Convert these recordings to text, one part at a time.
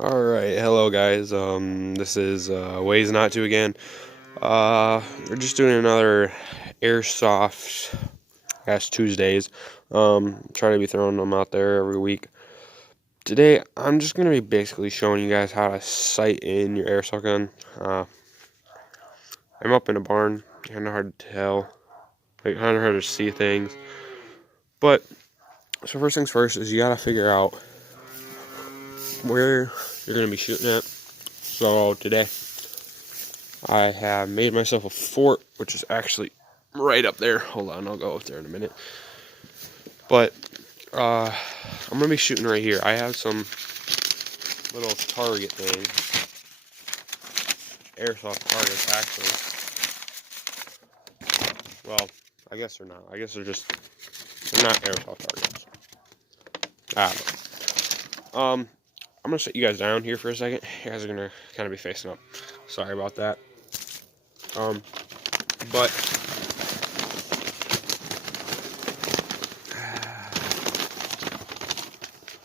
Alright, hello guys, this is Ways Not To again. We're just doing another airsoft, Tuesdays. Trying to be throwing them out there every week. Today, I'm just going to be basically showing you guys how to sight in your airsoft gun. I'm up in a barn, kind of hard to tell, kind of hard to see things. But, so first things first is you got to figure out where you're going to be shooting at. So today, I have made myself a fort, which is actually right up there. Hold on, I'll go up there in a minute. But I'm gonna be shooting right here. I have some little target thing, airsoft targets actually. Well, I guess they're not. I guess they're not airsoft targets. I'm gonna set you guys down here for a second. You guys are gonna kind of be facing up. Sorry about that. But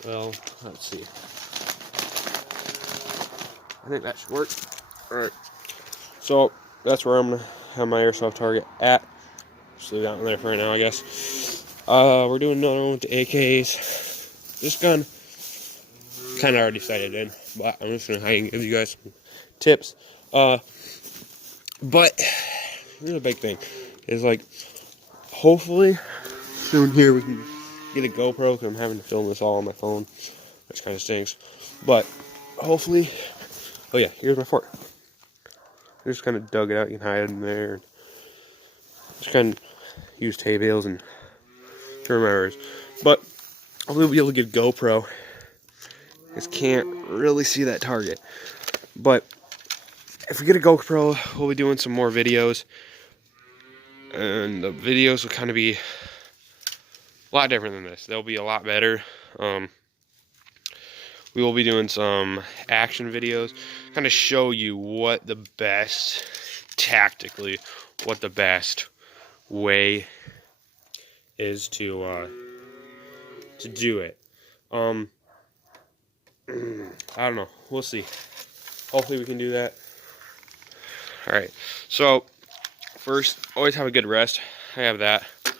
well, let's see. I think that should work. Alright. So that's where I'm gonna have my airsoft target at. Just leave that one there for right now, I guess. We're doing another one with the AKs. This gun kinda already sighted in, but I'm just gonna give you guys some tips. But here's a big thing. Is like hopefully soon here we can get a GoPro, because I'm having to film this all on my phone, which kind of stinks. But hopefully, oh yeah, here's my fort. I just kind of dug it out. You can hide in there. Just kind of use hay bales and remembers. But hopefully we'll be able to get a GoPro. Just can't really see that target. But if we get a GoPro, we'll be doing some more videos. And the videos will kind of be a lot different than this. They'll be a lot better. We will be doing some action videos, kind of show you what the best, tactically, what the best way is to do it. I don't know. We'll see. Hopefully we can do that. Alright, so first, always have a good rest. I have that. I'm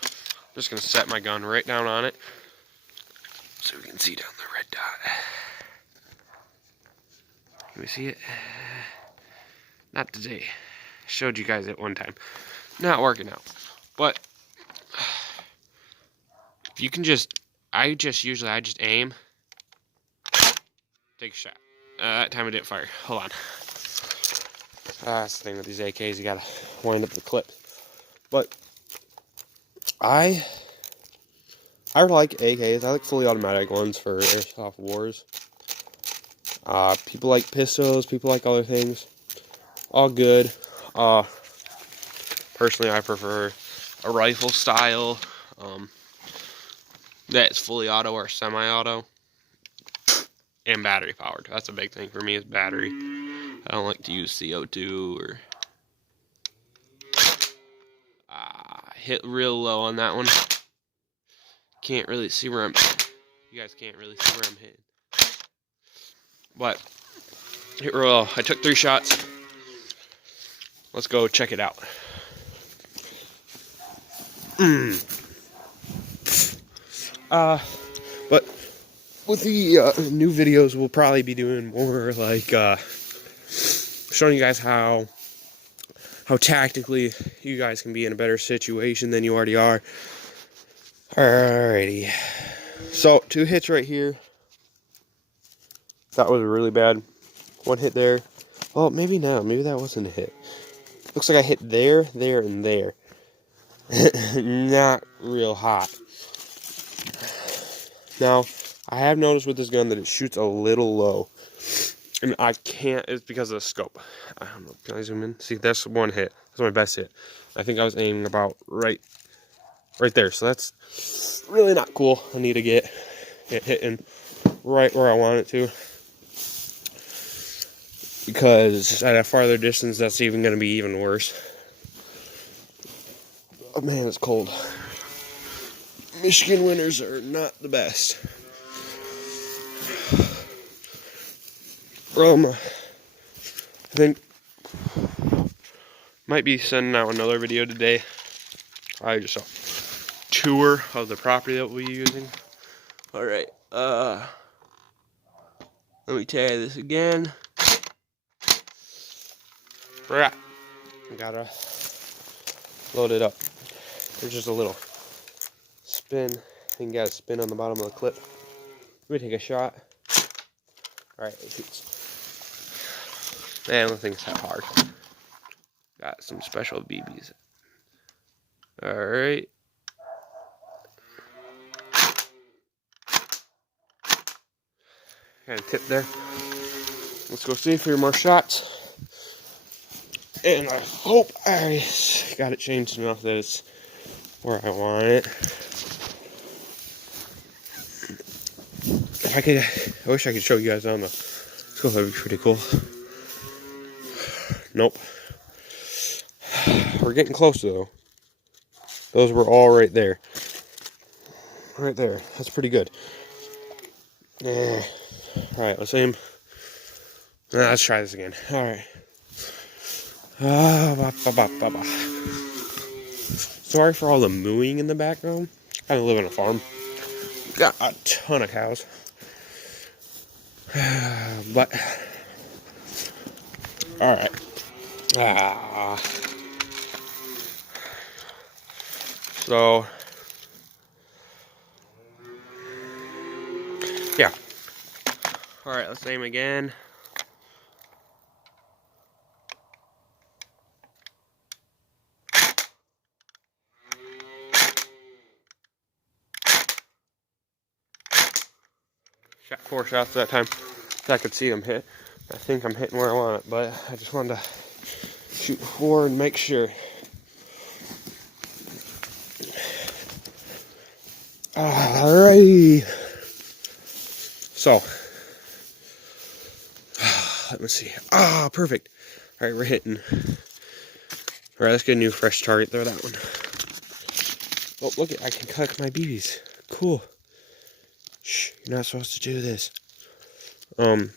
just going to set my gun right down on it so we can see down the red dot. Can we see it? Not today. Showed you guys it one time. Not working out. But if you can I just aim, take a shot. That time I didn't fire. Hold on. That's the thing with these AKs, you gotta wind up the clip. But I like AKs. I like fully automatic ones for airsoft wars. People like pistols, people like other things. All good. Personally, I prefer a rifle style that's fully auto or semi-auto and battery powered. That's a big thing for me, is battery. I don't like to use CO2 or hit real low on that one. Can't really see where I'm. You guys can't really see where I'm hitting. But hit real low. I took 3 shots. Let's go check it out. But with the new videos, we'll probably be doing more like showing you guys how tactically you guys can be in a better situation than you already are. Alrighty. So 2 hits right here. That was really bad. 1 hit there. Well, maybe not. Maybe that wasn't a hit. Looks like I hit there, there, and there. Not real hot. Now, I have noticed with this gun that it shoots a little low. And I can't, it's because of the scope. I don't know, can I zoom in? See, that's 1 hit. That's my best hit. I think I was aiming about right there. So that's really not cool. I need to get it hitting right where I want it to. Because at a farther distance, that's even going to be even worse. Oh man, it's cold. Michigan winters are not the best. I think might be sending out another video today. I just saw a tour of the property that we'll be using. Alright, let me tell you this again. Right. Gotta load it up. There's just a little spin. You can get a spin on the bottom of the clip. Let me take a shot. Alright, man, I don't think it's that hard. Got some special BBs. Alright. Got a tip there. Let's go see a few more shots. And I hope I got it changed enough that it's where I want it. If I could, I wish I could show you guys on the scope. That'd be pretty cool. Nope. We're getting close though. Those were all right there. Right there. That's pretty good. Yeah. Alright, let's aim. Let's try this again. Alright. Sorry for all the mooing in the background. I live on a farm. Got a ton of cows. But, alright. So, yeah. Alright, let's aim again. Shot 4 shots that time. So I could see them hit. I think I'm hitting where I want it, but I just wanted to shoot 4 and make sure. Alrighty. So, let me see. Perfect. Alright, we're hitting. Alright, let's get a new fresh target. Throw that one. Oh, look, I can collect my BBs. Cool. Shh, you're not supposed to do this. But,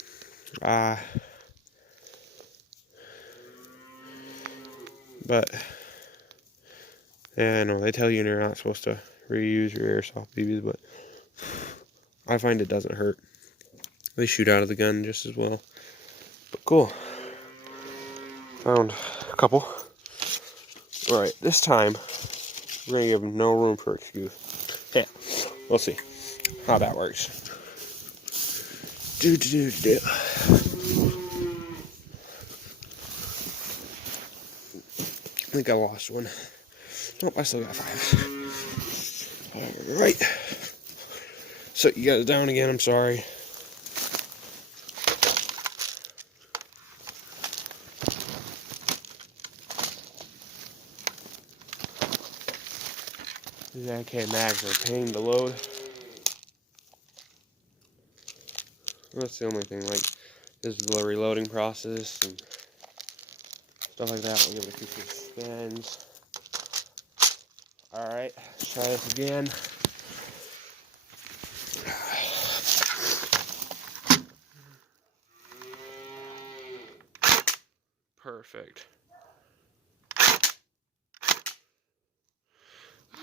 yeah, I know, they tell you you're not supposed to reuse your airsoft BBs, but I find it doesn't hurt. They shoot out of the gun just as well. But cool. Found a couple. Alright, this time, we're going to give them no room for excuse. Yeah, we'll see how that works. I think I lost one. Nope, I still got 5. Alright. So you guys down again, I'm sorry. These AK mags are a pain to load. That's the only thing, like, this is the reloading process and stuff like that. We'll give it a few spins. Alright, let's try this again. Perfect.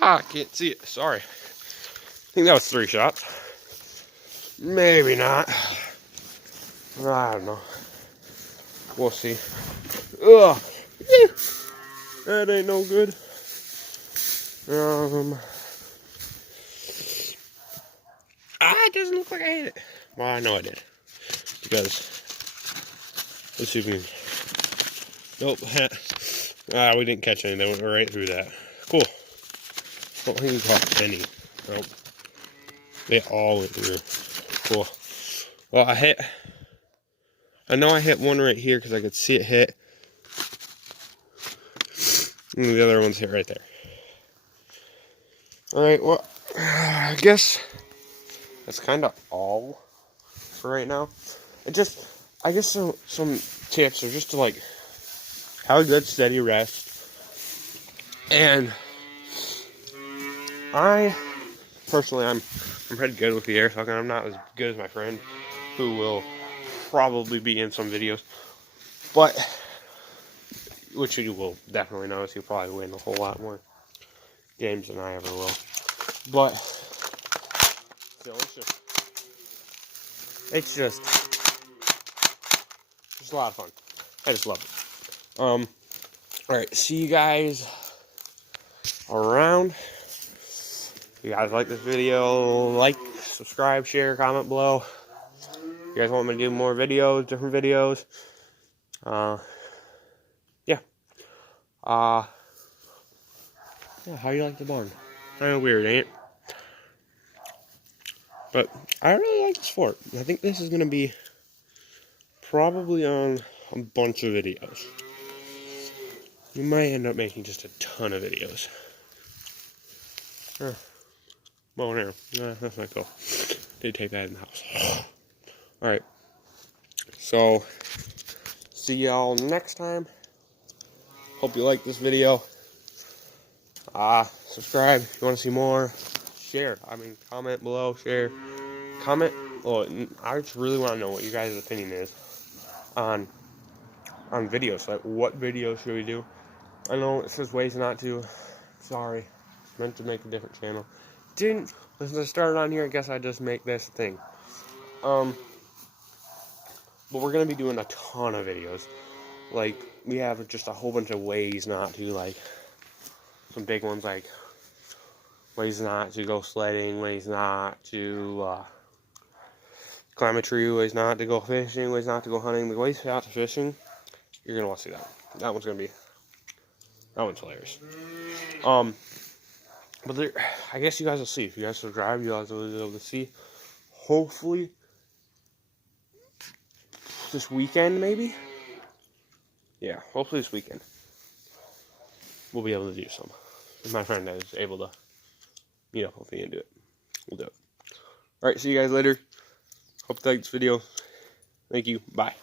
I can't see it. Sorry. I think that was 3 shots. Maybe not. I don't know. We'll see. Ugh. That ain't no good. It doesn't look like I hit it. Well, I know I did. Because, let's see if we can. Nope. We didn't catch any. They went right through that. Cool. Don't think we caught any. Nope. They all went through. Cool. Well, I know I hit one right here because I could see it hit. And the other one's hit right there. Alright, well, I guess that's kind of all for right now. I guess some tips are just to, like, have a good steady rest. And personally, I'm pretty good with the airsoft, and I'm not as good as my friend who will probably be in some videos, but which you will definitely notice. You'll probably win a whole lot more games than I ever will. But still, it's just a lot of fun. I just love it. Alright, see you guys around. If you guys like this video, like, subscribe, share, comment below. If you guys want me to do more videos, different videos, yeah. Yeah, how you like the barn? Kind of weird, ain't it? But I really like the sport. I think this is going to be probably on a bunch of videos. You might end up making just a ton of videos. Bow and arrow. Nah, that's not cool. Did take that in the house. Alright. So, see y'all next time. Hope you like this video. Subscribe if you want to see more. Share. Comment below. Share. Comment. Oh, I just really want to know what you guys' opinion is on videos. Like, what videos should we do? I know it says ways not to. Sorry. Meant to make a different channel. Didn't. Since I started on here, I guess I just make this thing. But we're going to be doing a ton of videos. Like, we have just a whole bunch of ways not to, like, some big ones, like, ways not to go sledding, ways not to, climb a tree, ways not to go fishing, ways not to go hunting. The ways not to fishing, you're going to want to see that. That one's hilarious. But there, I guess you guys will see. If you guys subscribe, you guys will be able to see. Hopefully, this weekend, maybe? Yeah, hopefully this weekend. We'll be able to do some. If my friend is able to meet up with me and do it, we'll do it. Alright, see you guys later. Hope you liked this video. Thank you. Bye.